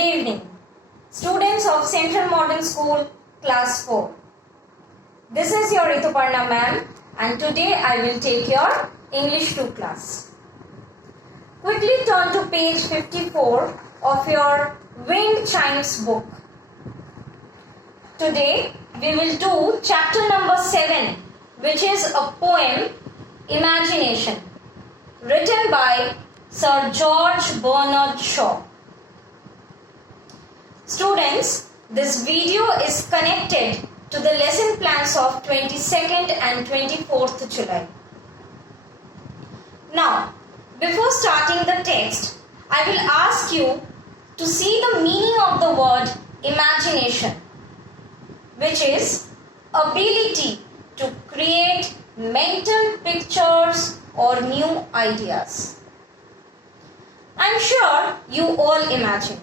evening, students of Central Modern School, Class 4. This is your Rituparna ma'am, and today I will take your English 2 class. Quickly turn to page 54 of your Wind Chimes book. Today we will do chapter number 7, which is a poem, Imagination, written by Sir George Bernard Shaw. Students, this video is connected to the lesson plans of 22nd and 24th July. Now, before starting the text, I will ask you to see the meaning of the word imagination, which is ability to create mental pictures or new ideas. I am sure you all imagine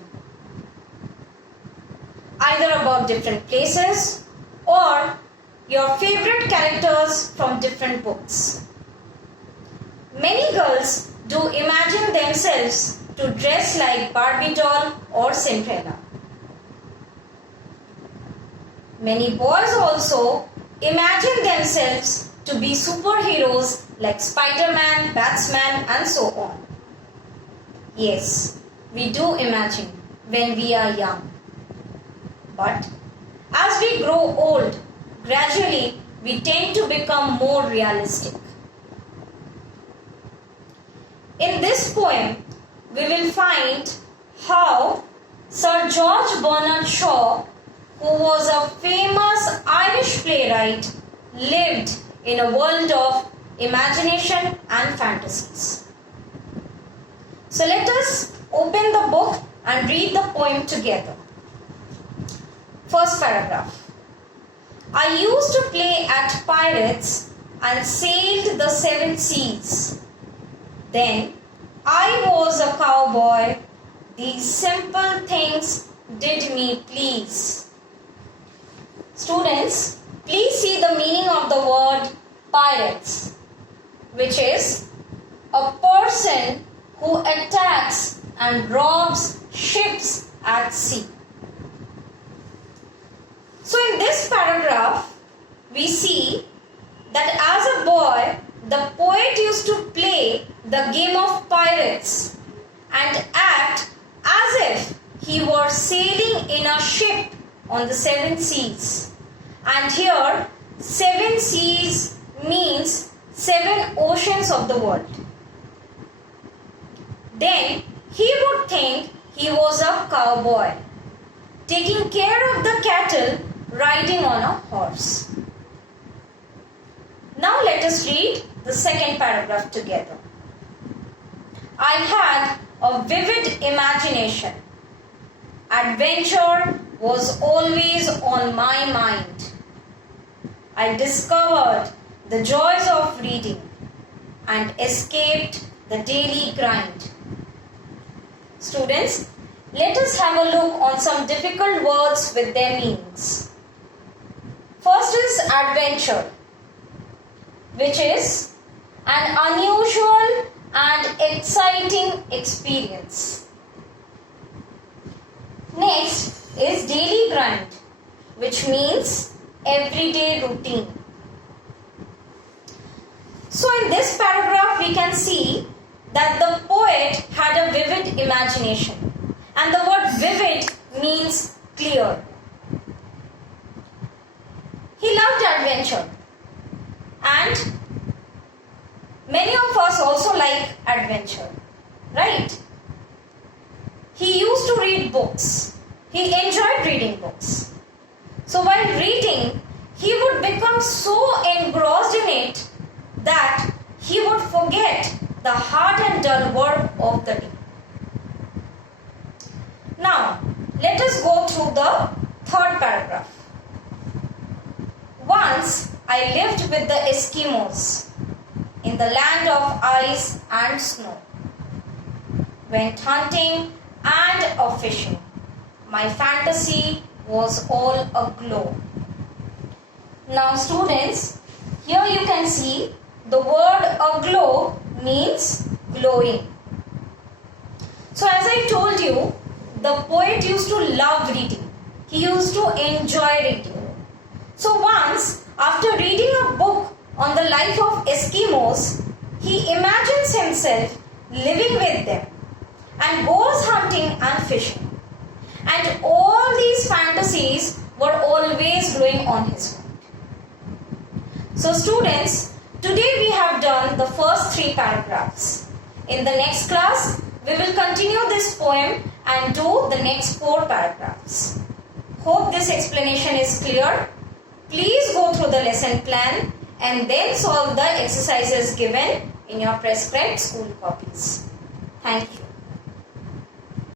either about different places or your favorite characters from different books. Many girls do imagine themselves to dress like Barbie doll or Cinderella. Many boys also imagine themselves to be superheroes like Spider-Man, Batman, and so on. Yes, we do imagine when we are young. But as we grow old, gradually we tend to become more realistic. In this poem, we will find how Sir George Bernard Shaw, who was a famous Irish playwright, lived in a world of imagination and fantasies. So let us open the book and read the poem together. First paragraph. I used to play at pirates and sailed the 7 seas. Then I was a cowboy. These simple things did me please. Students, please see the meaning of the word pirates, which is a person who attacks and robs ships at sea. So in this paragraph, we see that as a boy, the poet used to play the game of pirates and act as if he were sailing in a ship on the 7 seas. And here, 7 seas means 7 oceans of the world. Then he would think he was a cowboy, taking care of the cattle, riding on a horse. Now let us read the second paragraph together. I had a vivid imagination. Adventure was always on my mind. I discovered the joys of reading and escaped the daily grind. Students, let us have a look on some difficult words with their meanings. First is adventure, which is an unusual and exciting experience. Next is daily grind, which means everyday routine. So in this paragraph we can see that the poet had a vivid imagination, and the word vivid means clear. He loved adventure, and many of us also like adventure, right? He used to read books. He enjoyed reading books. So while reading, he would become so engrossed in it that he would forget the hard and dull work of the day. Now, let us go through the third paragraph. Once I lived with the Eskimos in the land of ice and snow. Went hunting and fishing. My fantasy was all aglow. Now students, here you can see the word aglow means glowing. So as I told you, the the poet used to love reading. He used to enjoy reading. So once, after reading a book on the life of Eskimos, he imagines himself living with them and goes hunting and fishing. And all these fantasies were always growing on his mind. So students, today we have done the first 3 paragraphs. In the next class, we will continue this poem and do the next 4 paragraphs. Hope this explanation is clear. Please go through the lesson plan and then solve the exercises given in your prescribed school copies. Thank you.